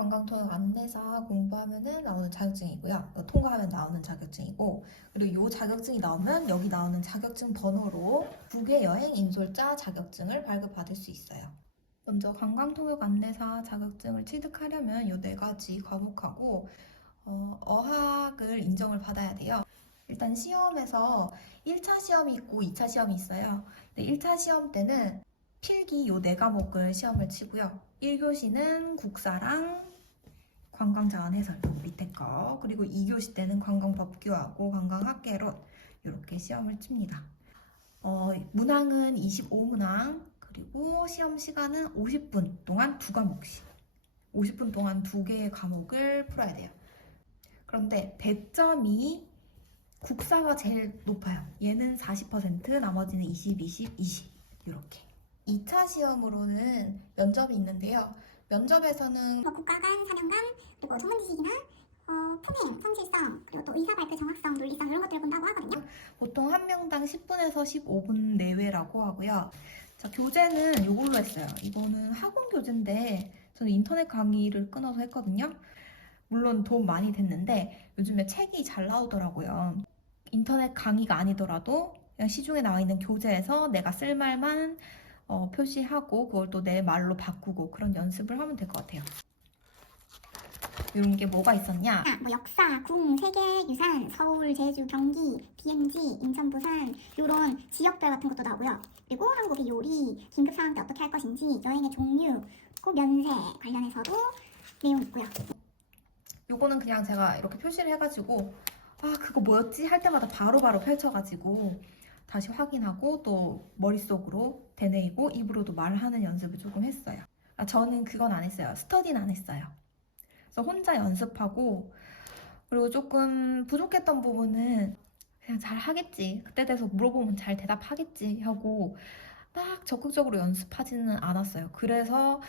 관광통역 안내사 공부하면은 나오는 자격증이고요. 통과하면 나오는 자격증이고, 그리고 이 자격증이 나오면 여기 나오는 자격증 번호로 국외 여행 인솔자 자격증을 발급받을 수 있어요. 먼저 관광통역 안내사 자격증을 취득하려면 이 네 가지 과목하고 어, 어학을 인정을 받아야 돼요. 일단 시험에서 1차 시험이 있고 2차 시험이 있어요. 근데 1차 시험 때는 필기 요 네 과목을 시험을 치고요. 1교시는 국사랑 관광자원 해설 밑에 거 그리고 2교시 때는 관광법규하고 관광학개론 이렇게 시험을 칩니다. 어, 문항은 25문항 그리고 시험 시간은 50분 동안 두 과목씩 50분 동안 두 개의 과목을 풀어야 돼요. 그런데 배점이 국사가 제일 높아요. 얘는 40%, 나머지는 20, 20, 20 이렇게. 2차 시험으로는 면접이 있는데요. 면접에서는 뭐 국가관, 사령관, 그리고 전문 지식이나 어, 통행, 성실성, 그리고 또 의사 발표 정확성, 논리성 이런 것들을 본다고 하거든요. 보통 한 명당 10분에서 15분 내외라고 하고요. 자, 교재는 이걸로 했어요. 이거는 학원 교재인데 저는 인터넷 강의를 끊어서 했거든요. 물론 도움 많이 됐는데 요즘에 책이 잘 나오더라고요. 인터넷 강의가 아니더라도 그냥 시중에 나와 있는 교재에서 내가 쓸 말만 어, 표시하고 그걸 또 내 말로 바꾸고 그런 연습을 하면 될 것 같아요. 이런 게 뭐가 있었냐? 아, 뭐 역사, 궁, 세계, 유산, 서울, 제주, 경기, DMZ, 인천, 부산 이런 지역별 같은 것도 나오고요. 그리고 한국의 요리, 긴급 상황 때 어떻게 할 것인지, 여행의 종류, 그 면세 관련해서도 내용 있고요. 요거는 그냥 제가 이렇게 표시를 해가지고 아 그거 뭐였지 할 때마다 바로바로 펼쳐가지고 다시 확인하고 또 머릿속으로 되뇌이고 입으로도 말하는 연습을 조금 했어요. 아, 저는 그건 안 했어요. 스터디는 안 했어요. 그래서 혼자 연습하고 그리고 조금 부족했던 부분은 그냥 잘 하겠지. 그때 돼서 물어보면 잘 대답하겠지 하고 막 적극적으로 연습하지는 않았어요. 그래서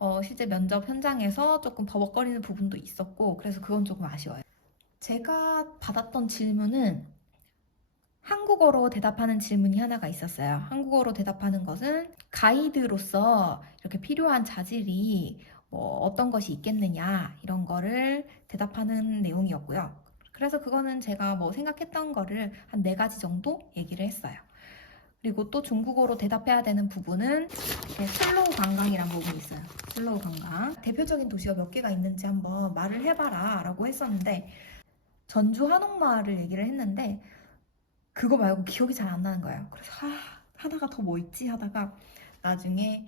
어, 실제 면접 현장에서 조금 버벅거리는 부분도 있었고, 그래서 그건 조금 아쉬워요. 제가 받았던 질문은 한국어로 대답하는 질문이 하나가 있었어요. 한국어로 대답하는 것은 가이드로서 이렇게 필요한 자질이 뭐 어떤 것이 있겠느냐, 이런 거를 대답하는 내용이었고요. 그래서 그거는 제가 뭐 생각했던 거를 한 네 가지 정도 얘기를 했어요. 그리고 또 중국어로 대답해야 되는 부분은 슬로우 관광이란 부분이 있어요. 슬로우 관광. 대표적인 도시가 몇 개가 있는지 한번 말을 해봐라 라고 했었는데 전주 한옥마을을 얘기를 했는데 그거 말고 기억이 잘 안 나는 거예요. 그래서 아, 하다가 더 뭐 있지 하다가 나중에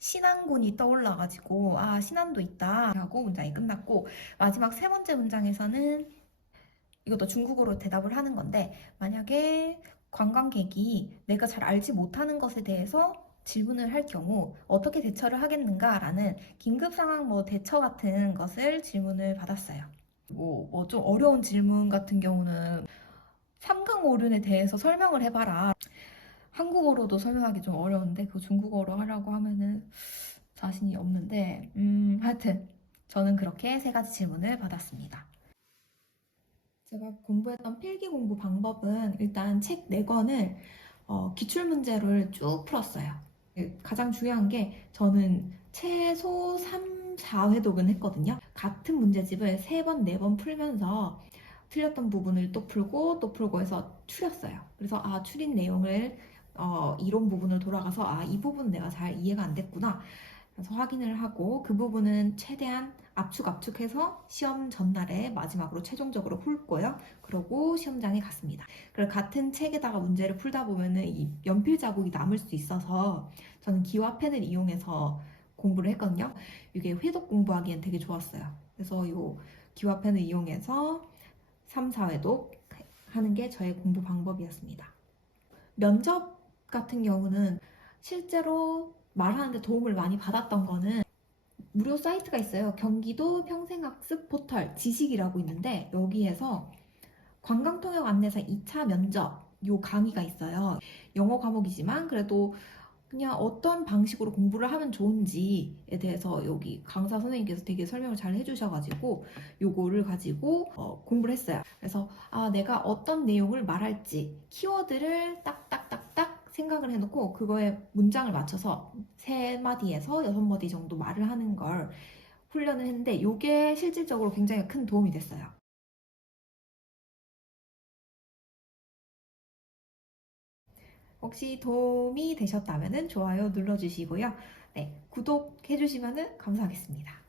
신안군이 떠올라가지고 아 신안도 있다 하고 문장이 끝났고 마지막 세 번째 문장에서는 이것도 중국어로 대답을 하는 건데 만약에 관광객이 내가 잘 알지 못하는 것에 대해서 질문을 할 경우 어떻게 대처를 하겠는가라는 긴급 상황 뭐 대처 같은 것을 질문을 받았어요. 뭐뭐좀 어려운 질문 같은 경우는 삼강오륜에 대해서 설명을 해봐라. 한국어로도 설명하기 좀 어려운데 그 중국어로 하라고 하면은 자신이 없는데 음 하여튼 저는 그렇게 세 가지 질문을 받았습니다. 제가 공부했던 필기 공부 방법은 일단 책 4권을 어, 기출문제를 쭉 풀었어요. 가장 중요한 게 저는 최소 3, 4회독은 했거든요. 같은 문제집을 3번, 4번 풀면서 틀렸던 부분을 또 풀고 또 풀고 해서 추렸어요. 그래서 아, 추린 내용을 어, 이론 부분을 돌아가서 아, 이 부분은 내가 잘 이해가 안 됐구나. 그래서 확인을 하고 그 부분은 최대한 압축 압축해서 시험 전날에 마지막으로 최종적으로 풀고요. 그러고 시험장에 갔습니다. 그리고 같은 책에다가 문제를 풀다 보면은 이 연필 자국이 남을 수 있어서 저는 기와 펜을 이용해서 공부를 했거든요. 이게 회독 공부하기엔 되게 좋았어요. 그래서 이 기와 펜을 이용해서 3, 4회독 하는 게 저의 공부 방법이었습니다. 면접 같은 경우는 실제로 말하는데 도움을 많이 받았던 거는 무료 사이트가 있어요. 경기도 평생학습 포털 지식이라고 있는데 여기에서 관광통역 안내사 2차 면접 요 강의가 있어요. 영어 과목이지만 그래도 그냥 어떤 방식으로 공부를 하면 좋은지에 대해서 여기 강사 선생님께서 되게 설명을 잘 해주셔가지고 요거를 가지고 어, 공부를 했어요. 그래서 아 내가 어떤 내용을 말할지 키워드를 딱딱딱딱 생각을 해놓고 그거에 문장을 맞춰서 세 마디에서 여섯 마디 정도 말을 하는 걸 훈련을 했는데 이게 실질적으로 굉장히 큰 도움이 됐어요. 혹시 도움이 되셨다면 좋아요 눌러주시고요. 네, 구독해주시면 감사하겠습니다.